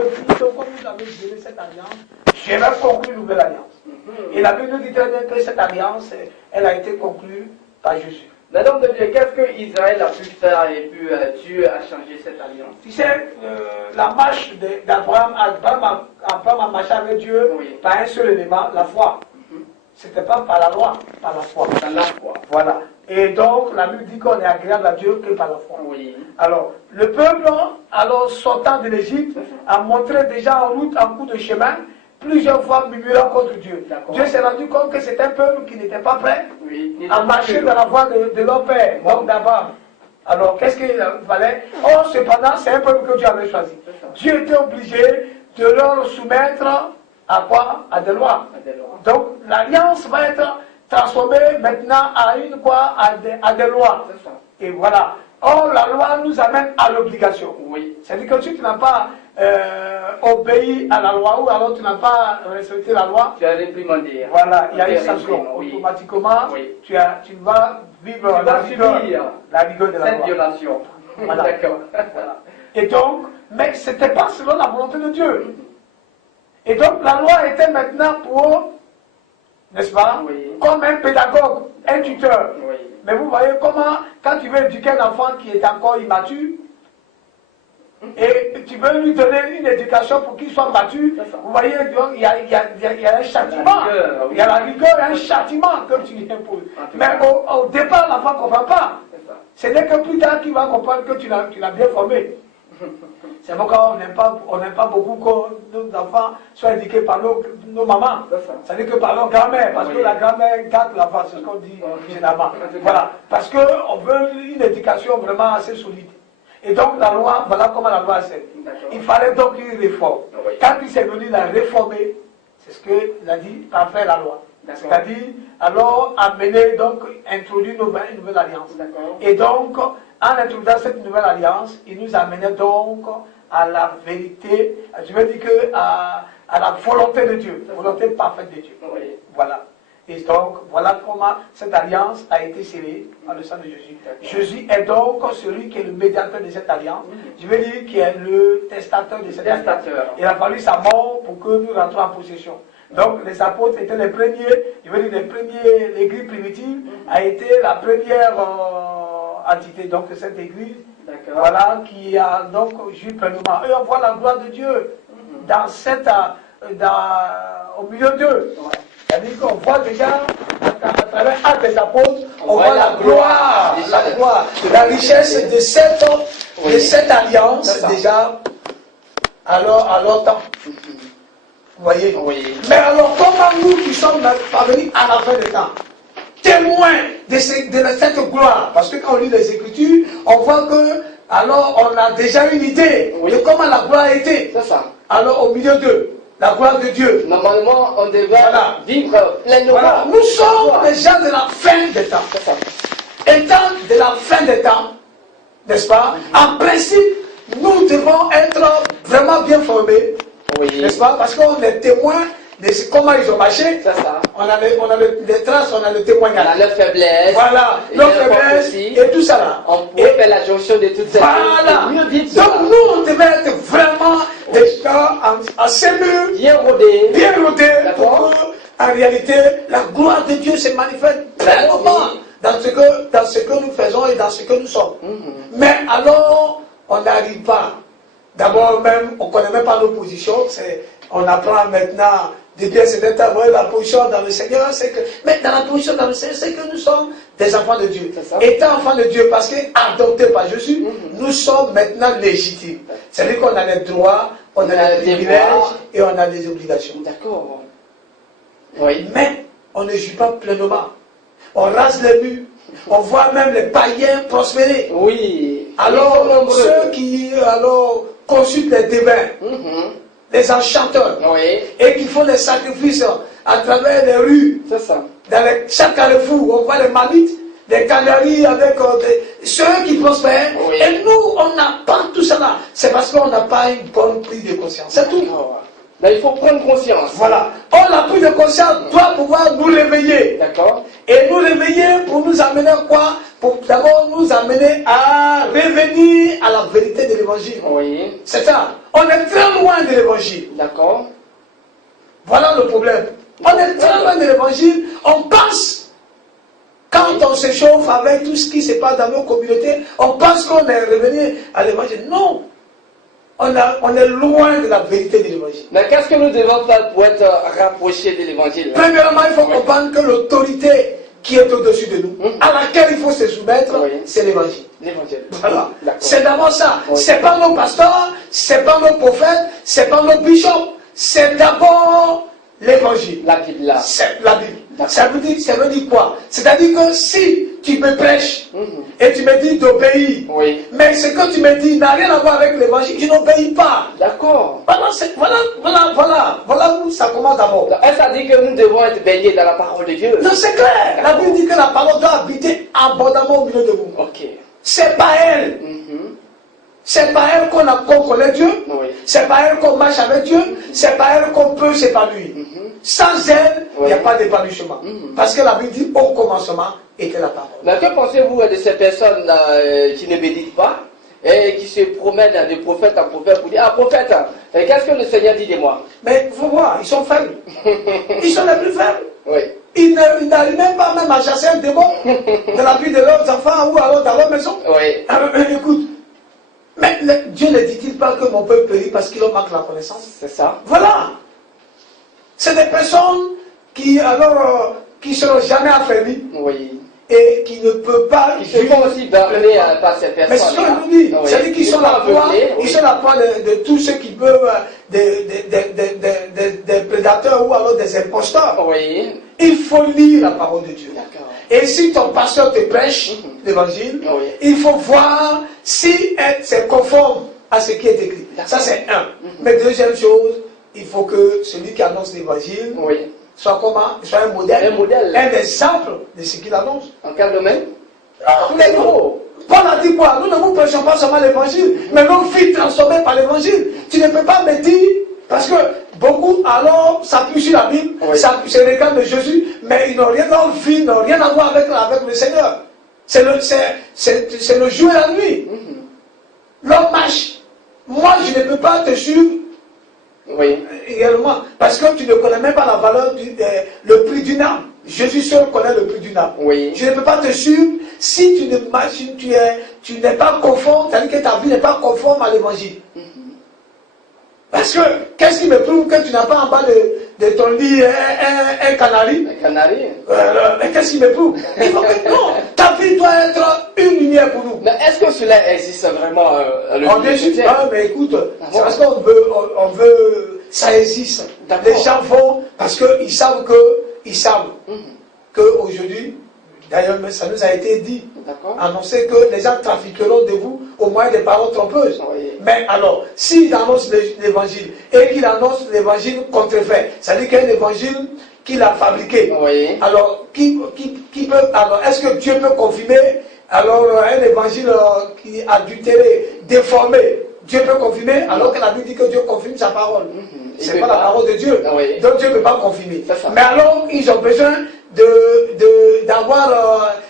plutôt comme nous avons donné cette alliance, je vais conclure une nouvelle alliance. Et la Bible nous dit très bien que cette alliance, elle a été conclue par Jésus. Mais donc, qu'est-ce que Israël a pu faire et puis Dieu a changé cette alliance? Tu sais, la marche d'Abraham, Abraham a marché avec Dieu par un seul élément, la foi. C'était pas par la loi, par la foi. Par la foi. Voilà. Et donc, la Bible dit qu'on est agréable à Dieu que par la foi. Oui. Alors, le peuple, alors sortant de l'Égypte, a montré déjà en route, en cours de chemin, plusieurs fois murmurant contre Dieu. Dieu s'est rendu compte que c'est un peuple qui n'était pas prêt à marcher dans la voie de leur père, donc d'Abraham. Alors, qu'est-ce qu'il fallait? Oh, cependant, c'est un peuple que Dieu avait choisi. Dieu était obligé de leur soumettre à quoi? À des lois. Donc, l'alliance va être transformée maintenant à une quoi? À des lois. Et voilà. Or, la loi nous amène à l'obligation. Oui. C'est-à-dire que si tu n'as pas obéi à la loi ou alors tu n'as pas respecté la loi, tu as réprimandé. Voilà, il y a une sanction. Automatiquement, tu vas vivre la rigueur de la cette loi. violation. Voilà. D'accord. Voilà. Et donc, mais ce n'était pas selon la volonté de Dieu. Et donc, la loi était maintenant pour, n'est-ce pas, comme un pédagogue, un tuteur. Oui. Mais vous voyez comment, quand tu veux éduquer un enfant qui est encore immature, et tu veux lui donner une éducation pour qu'il soit mature, vous voyez, il y a un châtiment. Il y a la rigueur, il y a un châtiment que tu lui imposes. Mais au départ, l'enfant ne comprend pas. Ce n'est que plus tard qu'il va comprendre que tu l'as bien formé. C'est pourquoi on n'aime pas beaucoup que nos enfants soient éduqués par nos mamans. C'est-à-dire que par leur grand-mère, parce que la grand-mère gâte l'enfant, c'est ce qu'on dit généralement. Voilà, parce qu'on veut une éducation vraiment assez solide. Et donc la loi, voilà comment la loi c'est. Il fallait donc une réforme. Quand il s'est venu la réformer, c'est ce qu'il a dit, par faire la loi. C'est-à-dire, alors amener, donc, introduire une nouvelle alliance. Et donc, en introduisant cette nouvelle alliance, il nous amenait donc à la vérité, je veux dire que à la volonté de Dieu, la volonté parfaite de Dieu. Voilà. Et donc, voilà comment cette alliance a été scellée par le sang de Jésus. Jésus est donc celui qui est le médiateur de cette alliance. Je veux dire qui est le testateur de cette alliance. Il a fallu sa mort pour que nous rentrions en possession. Donc, les apôtres étaient les premiers, je veux dire l'église primitive a été la première entité, donc cette église, voilà, qui a donc joué pleinement. Et on voit la gloire de Dieu dans au milieu d'eux. C'est-à-dire qu'on voit déjà, à travers Actes des apôtres, on voit la gloire, la richesse de cette alliance déjà à leur temps. Vous voyez? Mais alors, comment nous qui sommes parvenus à la fin des temps, témoins de cette gloire, parce que quand on lit les Écritures, on voit que, alors, on a déjà une idée de comment la gloire a été. C'est ça. Alors, au milieu d'eux, la gloire de Dieu. Normalement, on devrait vivre pleinement. Voilà. Nous sommes les gens de la fin des temps. Étant de la fin des temps, n'est-ce pas? En principe, nous devons être vraiment bien formés. N'est-ce pas? Parce qu'on est témoins de comment ils ont marché. On a les traces, on a le témoignage. On a leur faiblesse. Voilà, leur faiblesse et tout ça là. On peut faire la jonction de toutes ces choses. Voilà. Donc nous, on devait être vraiment des gens en cellule, bien rodés, pour que, en réalité, la gloire de Dieu se manifeste pleinement dans ce que nous faisons et dans ce que nous sommes. Mais alors, on n'arrive pas. D'abord même, on ne connaît même pas nos positions. On apprend maintenant, depuis un certain temps, la position dans le Seigneur, mais dans la position dans le Seigneur, c'est que nous sommes des enfants de Dieu. Étant enfants de Dieu, parce qu'adoptés par Jésus, nous sommes maintenant légitimes. C'est-à-dire qu'on a les droits, on a des privilèges et on a des obligations. D'accord. Mais on ne joue pas pleinement. On rase les murs. On voit même les païens prospérer. Alors, ceux qui consultent les devins, les enchanteurs, et qui font des sacrifices à travers les rues, dans chaque carrefour, on voit les malites, des canaries avec ceux qui prospèrent, et nous, on n'a pas tout cela. C'est parce qu'on n'a pas une bonne prise de conscience. C'est tout. Là, il faut prendre conscience. Voilà. Or, la prise de conscience doit pouvoir nous réveiller. D'accord. Et nous réveiller pour nous amener à quoi? Pour d'abord nous amener à revenir à la vérité de l'évangile. Oui. C'est ça. On est très loin de l'évangile. D'accord. Voilà le problème. On est très loin de l'évangile. On pense, quand on se chauffe avec tout ce qui se passe dans nos communautés, on pense qu'on est revenu à l'évangile. Non. On est loin de la vérité de l'évangile. Mais qu'est-ce que nous devons faire pour être rapprochés de l'évangile? Premièrement, il faut comprendre que l'autorité qui est au-dessus de nous, à laquelle il faut se soumettre, c'est l'évangile. L'évangile. Voilà. D'accord. C'est d'abord ça. Oui. C'est pas nos pasteurs, c'est pas nos prophètes, c'est pas nos bishops. C'est d'abord l'évangile. La Bible là. C'est la Bible. D'accord. Ça veut dire quoi? C'est-à-dire que si tu me prêches et tu me dis d'obéir, Oui. mais ce que tu me dis n'a rien à voir avec l'évangile, tu n'obéis pas. D'accord. Voilà où ça commence d'abord. Est-ce que ça dit que nous devons être baignés dans la parole de Dieu? Non, c'est clair. La Bible dit que la parole doit habiter abondamment au milieu de vous. Ok. C'est pas elle. Mhm. C'est pas elle qu'on connaît Dieu. Oui. C'est pas elle qu'on marche avec Dieu. C'est pas elle qu'on peut s'épanouir. Sans elle, il n'y a pas d'épanouissement. Parce que la Bible dit au commencement était la parole. Mais que pensez-vous de ces personnes qui ne méditent pas et qui se promènent de prophète en prophète pour dire: ah, prophète, qu'est-ce que le Seigneur dit de moi? Mais il faut voir, ils sont faibles. Ils sont les plus faibles. Oui. Ils n'arrivent même pas même à chasser un démon de la vie de leurs enfants ou alors dans leur maison. Oui. Écoute, mais Dieu ne dit-il pas que mon peuple périt parce qu'il en manque la connaissance? C'est ça. Voilà. C'est des personnes qui seront jamais affermies Oui. et qui ne peuvent pas. Ils se font aussi berner par ces personnes. Mais c'est ce que je vous dis. Oui. C'est-à-dire qu'ils sont la proie, aveuglés, ils sont la proie de tous ceux qui peuvent, des prédateurs ou alors des imposteurs. Oui. Il faut lire la parole de Dieu. D'accord. Et si ton pasteur te prêche l'évangile, Oui. il faut voir si c'est conforme à ce qui est écrit. Ça, c'est un. Mais deuxième chose, il faut que celui qui annonce l'évangile Oui. soit comment? Soit un modèle. Un modèle. Un exemple de ce qu'il annonce. En quel domaine? Tous les gros. Paul a dit quoi? Nous ne vous prêchons pas seulement l'évangile, mais nos vies transformées par l'évangile. Tu ne peux pas me dire, parce que beaucoup alors s'appuient sur la Bible, Oui. se regardent de Jésus, mais ils n'ont rien dans leur vie, n'ont rien à voir avec le Seigneur. C'est le jour et la nuit. Leur marche. Moi, je ne peux pas te suivre. Oui. Également, parce que tu ne connais même pas la valeur, le prix d'une âme. Jésus seul connaît le prix d'une âme. Oui. Je ne peux pas te suivre si tu n'es pas conforme, c'est-à-dire que ta vie n'est pas conforme à l'évangile. Parce que, qu'est-ce qui me prouve que tu n'as pas en bas de ton lit un canari? Un canari. Mais qu'est-ce qui me prouve? Il faut que non, ta vie doit être une lumière pour nous. Mais est-ce que cela existe vraiment le On dit, chrétien? mais écoute, c'est parce qu'on veut, ça existe. D'accord. Les gens vont parce qu'ils savent qu'aujourd'hui, d'ailleurs, ça nous a été dit, D'accord. annoncé que les gens trafiqueront de vous au moyen des paroles trompeuses. Oui. Mais alors, s'ils annoncent l'évangile et qu'ils annoncent l'évangile contrefait, c'est-à-dire qu'un évangile qu'il a fabriqué, Oui. alors, alors, est-ce que Dieu peut confirmer alors un évangile qui est adultéré, déformé? Dieu peut confirmer alors que la Bible dit que Dieu confirme sa parole. C'est pas la parole de Dieu. Oui. Donc Dieu ne peut pas confirmer. C'est ça. Mais alors, ils ont besoin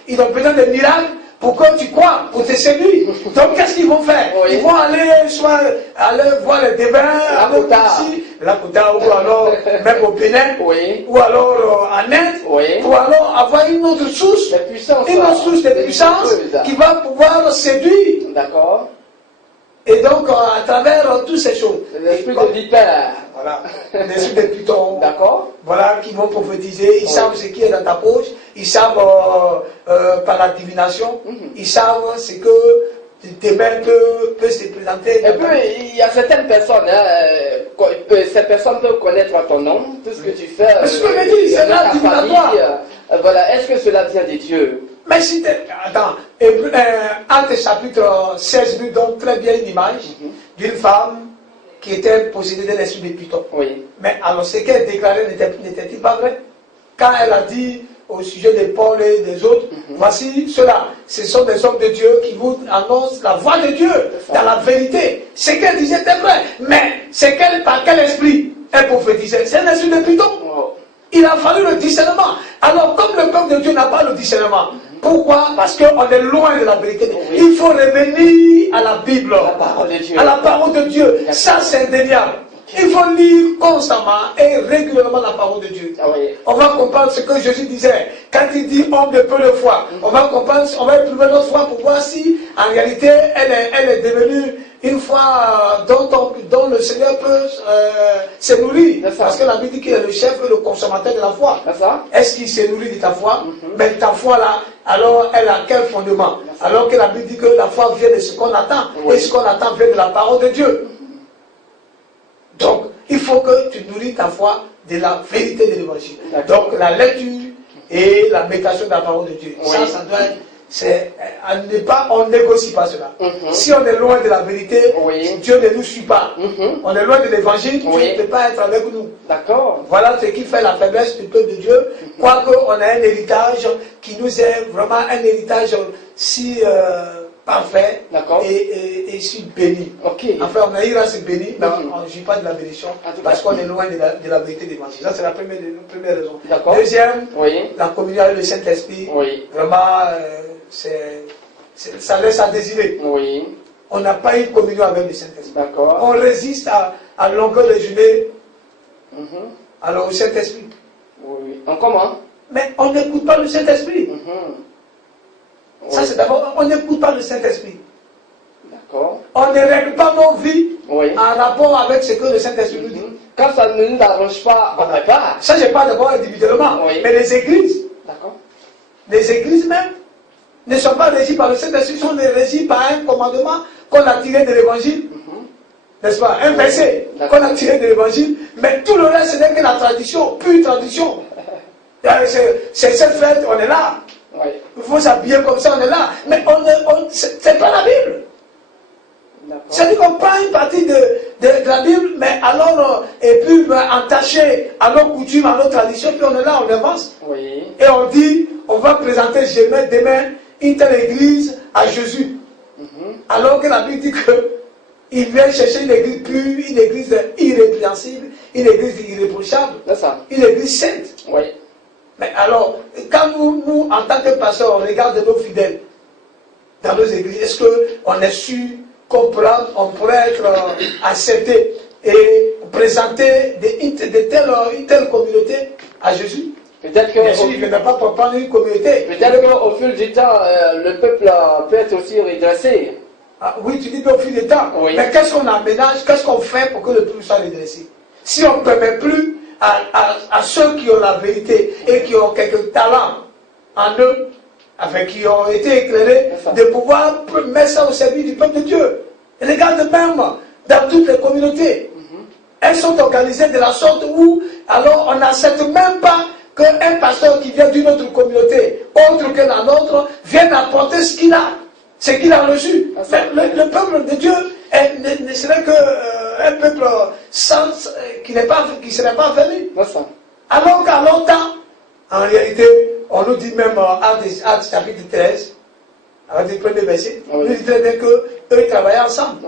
ils ont besoin de miracles pour que tu crois, pour te séduire. Donc qu'est-ce qu'ils vont faire? Oui. Ils vont aller voir les devins, aller ici, la Kota, ou alors même au Bénin, Oui. ou alors en Inde, Oui. pour alors avoir une autre source, De puissance. une autre source de puissance qui va pouvoir séduire. D'accord. Et donc, à travers toutes ces choses, L'esprit de vipère. voilà, l'esprit de Python, D'accord. voilà, qui vont prophétiser, ils savent ce qui est dans ta poche, ils savent par la divination, ils savent ce que tes mains peuvent se présenter. Et puis, il y a certaines personnes, ces personnes peuvent connaître ton nom, tout ce que tu fais. Mais ce que je dis, c'est là divinatoire. Voilà, est-ce que cela vient de Dieu? Mais si attends, Actes chapitre 16 nous donne très bien une image d'une femme qui était possédée de l'esprit de Python. Oui. Mais alors ce qu'elle déclarait n'était-il pas vrai? Quand elle a dit au sujet de Paul et des autres, voici ceux-là, ce sont des hommes de Dieu qui vous annoncent la voix de Dieu dans la vérité. Ce qu'elle disait était vrai, mais c'est par quel esprit? et prophétisait. C'est un esprit de python. Oh. Il a fallu le discernement. Alors, comme le peuple de Dieu n'a pas le discernement, pourquoi? Parce qu'on est loin de la vérité. Oui. Il faut revenir à la Bible, La parole de Dieu. à la parole de Dieu. Ça, c'est indéniable. Il faut lire constamment et régulièrement la parole de Dieu. Ah oui. On va comprendre ce que Jésus disait. Quand il dit homme de peu de foi, on va comprendre, on va éprouver notre foi pour voir si en réalité elle est devenue une foi dont le Seigneur peut se nourrir. Parce que la Bible dit qu'il est le chef et le consommateur de la foi. Est-ce qu'il se nourrit de ta foi? Mais ta foi là, alors elle a quel fondement? Alors que la Bible dit que la foi vient de ce qu'on attend. Et ce qu'on attend vient de la parole de Dieu. Donc, il faut que tu nourris ta foi de la vérité de l'évangile. Donc, la lecture et la méditation de la parole de Dieu. Oui. Ça doit être... on ne négocie pas cela. Si on est loin de la vérité, Dieu ne nous suit pas. On est loin de l'évangile, Dieu ne peut pas être avec nous. D'accord. Voilà ce qui fait la faiblesse du peuple de Dieu. Quoique on a un héritage qui nous est vraiment un héritage si... parfait et si béni. Enfin, on a eu race béni, mais on ne gît pas de la bénédiction parce qu'on est loin de la vérité de l'évangile. Ça, c'est la première raison. Deuxième, la communion avec le Saint-Esprit, vraiment, ça laisse à désirer. On n'a pas eu de communion avec le Saint-Esprit. On résiste à longueur de journée alors au Saint-Esprit. En comment? Mais on n'écoute pas le Saint-Esprit. Ça, c'est d'abord, on n'écoute pas le Saint-Esprit. D'accord. On ne règle pas nos vies en rapport avec ce que le Saint-Esprit nous dit. Quand ça ne nous arrange pas, on n'a pas. Ça, je parle d'abord individuellement. Mais les églises, les églises même, ne sont pas régies par le Saint-Esprit, sont régies par un commandement qu'on a tiré de l'Évangile. N'est-ce pas? Un verset qu'on a tiré de l'Évangile. Mais tout le reste, ce n'est que la tradition, pure tradition. C'est cette fête, on est là. Il faut s'habiller comme ça, on est là. Mais c'est pas la Bible. C'est-à-dire qu'on prend une partie de la Bible, mais alors, et puis entaché à nos coutumes, à nos traditions, puis on est là, on avance. Et on dit, on va présenter demain une telle église à Jésus. Alors que la Bible dit qu'il vient chercher une église pure, une église irrépréhensible, une église irréprochable, une église sainte. Mais alors, quand nous, en tant que pasteurs, on regarde nos fidèles dans nos églises, est-ce qu'on est sûr qu'on pourrait être accepté et présenter une telle communauté à Jésus? Peut-être que il ne va pas prendre une communauté. Peut-être qu'au fil du temps, le peuple peut être aussi redressé. Ah, oui, tu dis au fil du temps. Mais qu'est-ce qu'on aménage, qu'est-ce qu'on fait pour que le peuple soit redressé? Si on ne permet plus à ceux qui ont la vérité et qui ont quelques talents en eux, qui ont été éclairés, de pouvoir mettre ça au service du peuple de Dieu. Et regarde même dans toutes les communautés. Elles sont organisées de la sorte où, alors on n'accepte même pas qu'un pasteur qui vient d'une autre communauté, autre que la nôtre, vienne apporter ce qu'il a reçu. Le peuple de Dieu ne serait qu'un peuple qui ne serait pas venu. Alors qu'à longtemps, en réalité, on nous dit même Actes chapitre 13, avec le premier verset, nous dit très bien qu'eux travaillaient ensemble.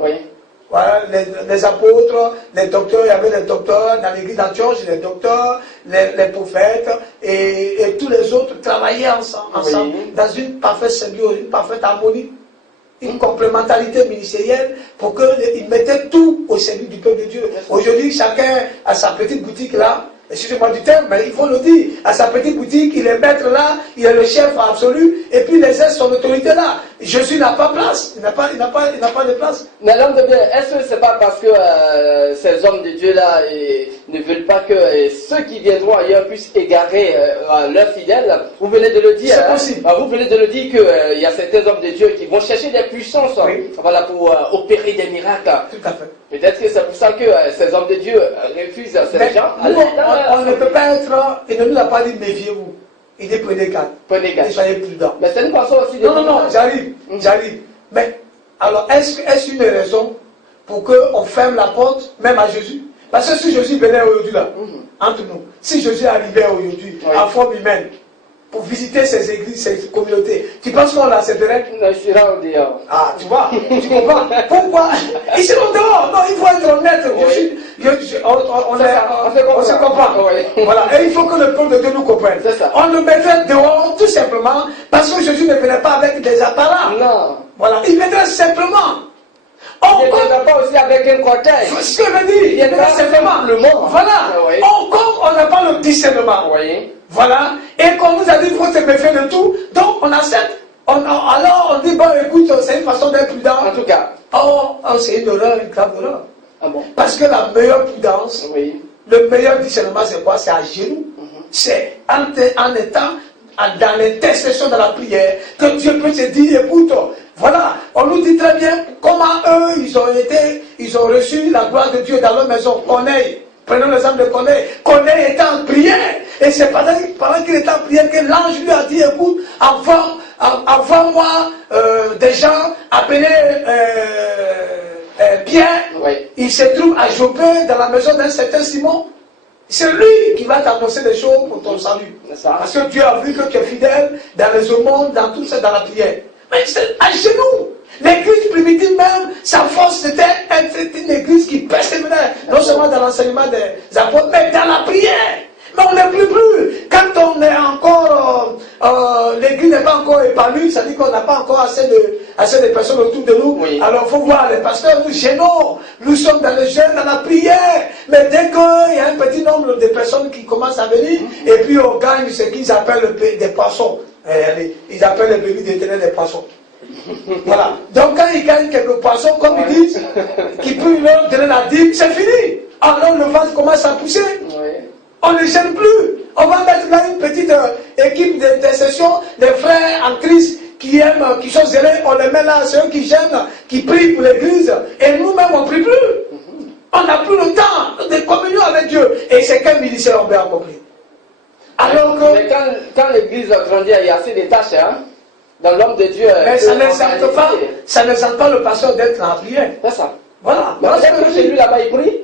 Voilà, les apôtres, les docteurs, il y avait les docteurs dans l'église d'Antioche, les docteurs, les prophètes et tous les autres travaillaient ensemble dans une parfaite symbiose, une parfaite harmonie, une complémentarité ministérielle pour qu'ils mettaient tout au service du peuple de Dieu. Aujourd'hui, chacun a sa petite boutique là. Excusez-moi du terme, mais il faut le dire. À sa petite boutique, il est maître là, il est le chef absolu, et puis les autres sont l'autorité là. Jésus n'a pas place, il n'a pas de place. Mais l'homme de Dieu, est-ce que c'est pas parce que ces hommes de Dieu là ne veulent pas que ceux qui viendront ailleurs puissent égarer leurs fidèles? Vous venez de le dire. C'est possible. Vous venez de le dire qu'il y a certains hommes de Dieu qui vont chercher des puissances voilà, pour opérer des miracles. Tout à fait. Peut-être que c'est pour ça que ces hommes de Dieu refusent ces gens. On ne peut pas être, il ne nous a pas dit méfiez-vous. Il dit prenez garde. Prenez garde. Et soyez prudents. Mais c'est une façon aussi de... Non, j'arrive. Mais alors, est-ce une raison pour qu'on ferme la porte, même à Jésus? Parce que si Jésus venait aujourd'hui là, entre nous, si Jésus arrivait aujourd'hui en forme humaine, pour visiter ces églises, ces communautés, tu penses qu'on l'accepterait? Non, je suis là au dehors. Ah, tu vois, tu comprends? Pourquoi? Ils sont dehors. Non, il faut être honnête. On se comprend. Oui. Voilà. Et il faut que le peuple de Dieu nous comprenne. C'est ça. On le mettrait dehors tout simplement parce que Jésus ne venait pas avec des apparats. Non. Voilà. Il viendrait simplement. Il ne viendra pas aussi avec un cortège. C'est ce que je veux dire. Il viendrait simplement. Le monde. Voilà. Oui. Encore, on n'a pas le discernement. Oui. Voilà. Et qu'on nous a dit qu'il faut se méfier de tout. Donc, on accepte. Alors, on dit, bon, écoute, c'est une façon d'être prudent. En tout cas. Oh, c'est une erreur, une grave erreur. Ah bon? Parce que la meilleure prudence, Oui. le meilleur discernement, c'est quoi? C'est à genoux. C'est en étant dans l'intercession, dans la prière, que Dieu peut se dire, écoute, voilà, on nous dit très bien comment eux, ils ont reçu la gloire de Dieu dans leur maison. Corneille, prenons l'exemple de Corneille. Corneille était en prière, et c'est pendant qu'il était en prière que l'ange lui a dit, écoute, envoie-moi des gens appelés Pierre. Oui. Il se trouve à Jopé, dans la maison d'un certain Simon. C'est lui qui va t'annoncer des choses pour ton salut. Parce que Dieu a vu que tu es fidèle dans les aumônes, dans tout ça, dans la prière. Mais c'est à genoux. L'église primitive même, sa force c'était une église qui persévérait, non seulement dans l'enseignement des apôtres, mais dans la prière. Mais on n'est plus. Quand on est encore, l'église n'est pas encore épanouie, ça dit qu'on n'a pas encore assez de personnes autour de nous. Oui. Alors il faut voir, les pasteurs nous gênons. Nous sommes dans le jeûne, dans la prière. Mais dès qu'il y a un petit nombre de personnes qui commencent à venir, et puis on gagne ce qu'ils appellent des poissons. Ils appellent les bébés d'éternel des poissons. Voilà. Donc quand ils gagnent quelques poissons, comme ils disent, qui peuvent leur donner la dîme, c'est fini. Alors le vent commence à pousser. Oui. On ne gêne plus. On va mettre là une petite équipe d'intercession, des frères en Christ qui aiment, qui sont zélés. On les met là, ceux qui gênent, qui prient pour l'église. Et nous-mêmes, on ne prie plus. On n'a plus le temps de communion avec Dieu. Et c'est quel ministère on peut accomplir. Alors que. Mais quand l'église grandit, il y a assez de tâches, hein? Dans l'homme de Dieu. Mais ça n'exempte pas, ça n'exempte pas le pasteur d'être en prière. C'est ça. Voilà. Mais peut-être que chez lui là-bas, il prie.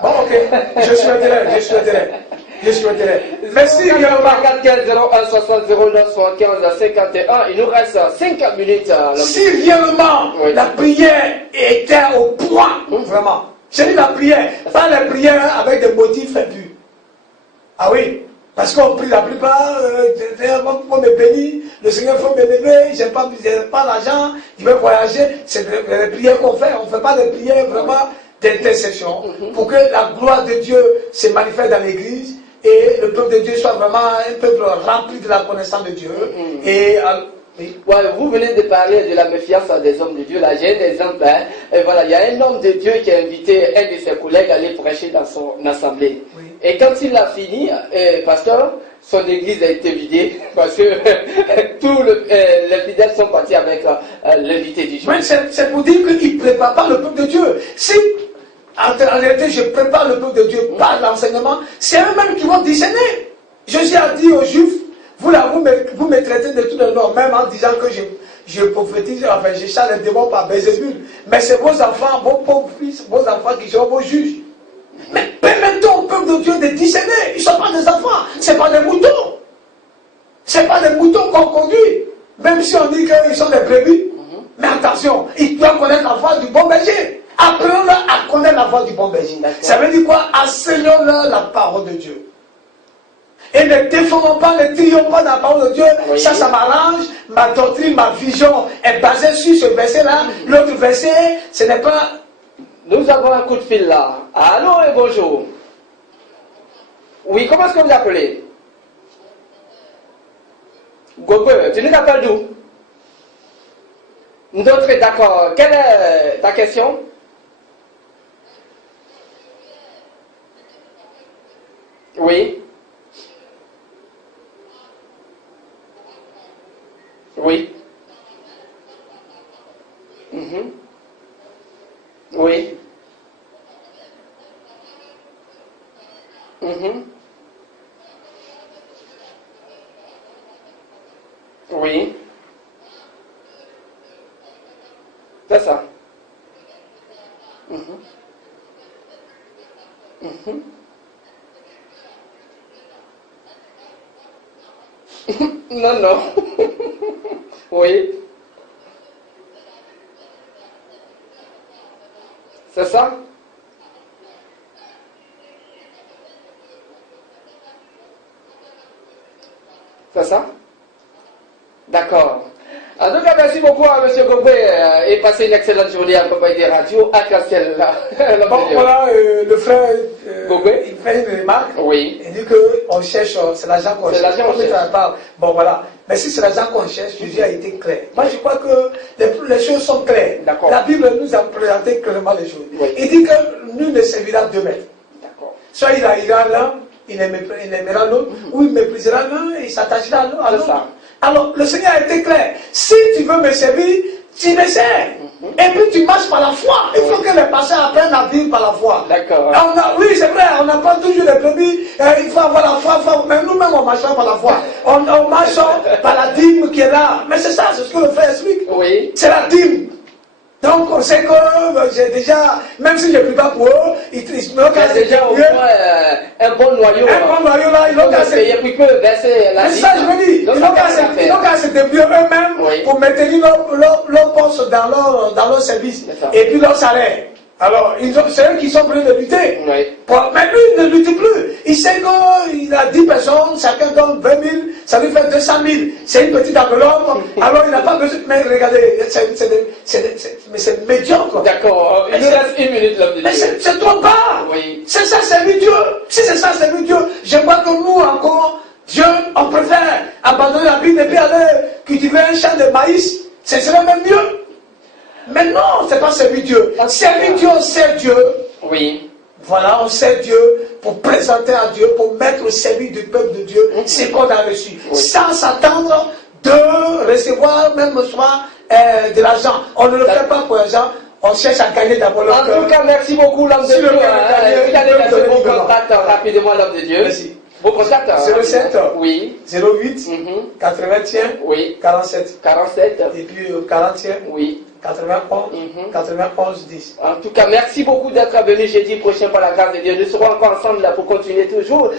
Bon, ok. Je souhaiterais. Merci, Guillaume. 44 01 60 09 75 51. Il nous reste 5 minutes. Si réellement la prière était au point, vraiment. C'est dit la prière, pas la prière avec des motifs impurs. Ah oui, parce qu'on prie la plupart, faut me bénir, le Seigneur faut me lever, j'ai pas l'argent, je vais voyager. C'est les prières qu'on fait, on ne fait pas des prières vraiment d'intercession pour que la gloire de Dieu se manifeste dans l'église et le peuple de Dieu soit vraiment un peuple rempli de la connaissance de Dieu. Et oui. Ouais, vous venez de parler de la méfiance des hommes de Dieu. Là, j'ai un exemple. Hein. Et voilà, il y a un homme de Dieu qui a invité un de ses collègues à aller prêcher dans son assemblée. Oui. Et quand il a fini, pasteur, son église a été vidée parce que tous les fidèles sont partis avec l'invité du jour. Mais c'est pour dire qu'il ne prépare pas le peuple de Dieu. Si en réalité je prépare le peuple de Dieu par l'enseignement, c'est eux-mêmes qui vont discerner. Jésus a dit aux Juifs, vous me traitez de tout le nom, même en disant que je prophétise, enfin je chasse les démons par Bézébul. Mais c'est vos enfants, vos pauvres fils, vos enfants qui seront vos juges. Mais permettons au peuple de Dieu de discerner. Ils ne sont pas des enfants, ce n'est pas des moutons. Ce n'est pas des moutons qu'on conduit. Même si on dit qu'ils sont des brebis. Mais attention, ils doivent connaître la voix du bon berger. Apprenons-leur à connaître la voix du bon berger. Ça veut dire quoi? Enseignons-leur la parole de Dieu. Et ne défendons pas, ne trions pas dans la parole de Dieu. Oui. Ça m'arrange. Ma doctrine, ma vision est basée sur ce verset-là. L'autre verset, ce n'est pas... Nous avons un coup de fil là. Allô et bonjour. Oui, comment est-ce que vous appelez? Gogo, tu nous appelles d'où? D'autres, d'accord. Quelle est ta question? Oui. Oui. Oui. Oui. C'est ça. Non, non. Oui. C'est ça? C'est ça? D'accord. En tout cas, merci beaucoup à M. Gobé et passez une excellente journée à compagnie des radios à Castel. Bon, voilà, le frère, Gobé. il fait une remarque. Oui. Il dit qu'on cherche, c'est l'argent qu'on cherche. l'argent qu'on cherche. Bon, voilà. Mais si c'est l'argent qu'on cherche, Jésus a été clair. Moi, je crois que les choses sont claires. D'accord. La Bible nous a présenté clairement les choses. Oui. Il dit que nul ne servira deux maîtres. D'accord. Soit il haïra l'un, il aimera l'autre, ou il méprisera l'un et il s'attachera à l'autre. Alors, le Seigneur a été clair. Si tu veux me servir, tu me sers. Et puis tu marches par la foi. Il faut que les pasteurs apprennent à vivre par la foi. D'accord. Oui, c'est vrai, on n'a pas toujours les brebis. Il faut avoir la foi. Mais nous-mêmes, on marche par la foi. On marche par la dîme qui est là. Mais c'est ça, c'est ce que le frère explique. Oui. C'est la dîme. Donc on sait que j'ai déjà, même si je ne prie pas pour eux, ils me cassent déjà au moins un bon noyau. Un bon noyau là, ils l'ont cassé. Et puis que verser la mais ça, je me dis, ils n'ont qu'à se débrouiller eux-mêmes pour maintenir leur poste dans leur service. Et puis leur salaire. Alors, c'est eux qui sont prêts de lutter. Oui. Mais lui, il ne lutte plus. Il sait qu'il a 10 personnes, chacun donne 20 000, ça lui fait 200 000. C'est une petite enveloppe, alors il n'a pas besoin. Mais regardez, c'est médiocre. D'accord, il nous reste une minute, l'homme de Dieu. Mais c'est trop bas. Oui. C'est ça, servir Dieu. Si c'est ça, servir Dieu, je crois que nous encore, Dieu, on préfère abandonner la Bible et puis aller cultiver un champ de maïs. Ce serait même mieux. Mais non, c'est pas servir Dieu. Servir Dieu, on sert Dieu. Oui. Voilà, on sert Dieu pour présenter à Dieu, pour mettre au service du peuple de Dieu ce qu'on a reçu. Oui. Sans s'attendre de recevoir même soit de l'argent. On ne le fait pas pour l'argent. On cherche à gagner d'abord le cœur. En tout cas, merci beaucoup, l'homme de Dieu. Vous allez laisser vos contacts rapidement, l'homme de Dieu. Merci. Vos contacts 07 oui. 08 81 oui. 47 47 et puis 41 oui. 91 91 10. En tout cas, merci beaucoup d'être venu jeudi prochain par la grâce de Dieu. Nous serons encore ensemble là pour continuer toujours.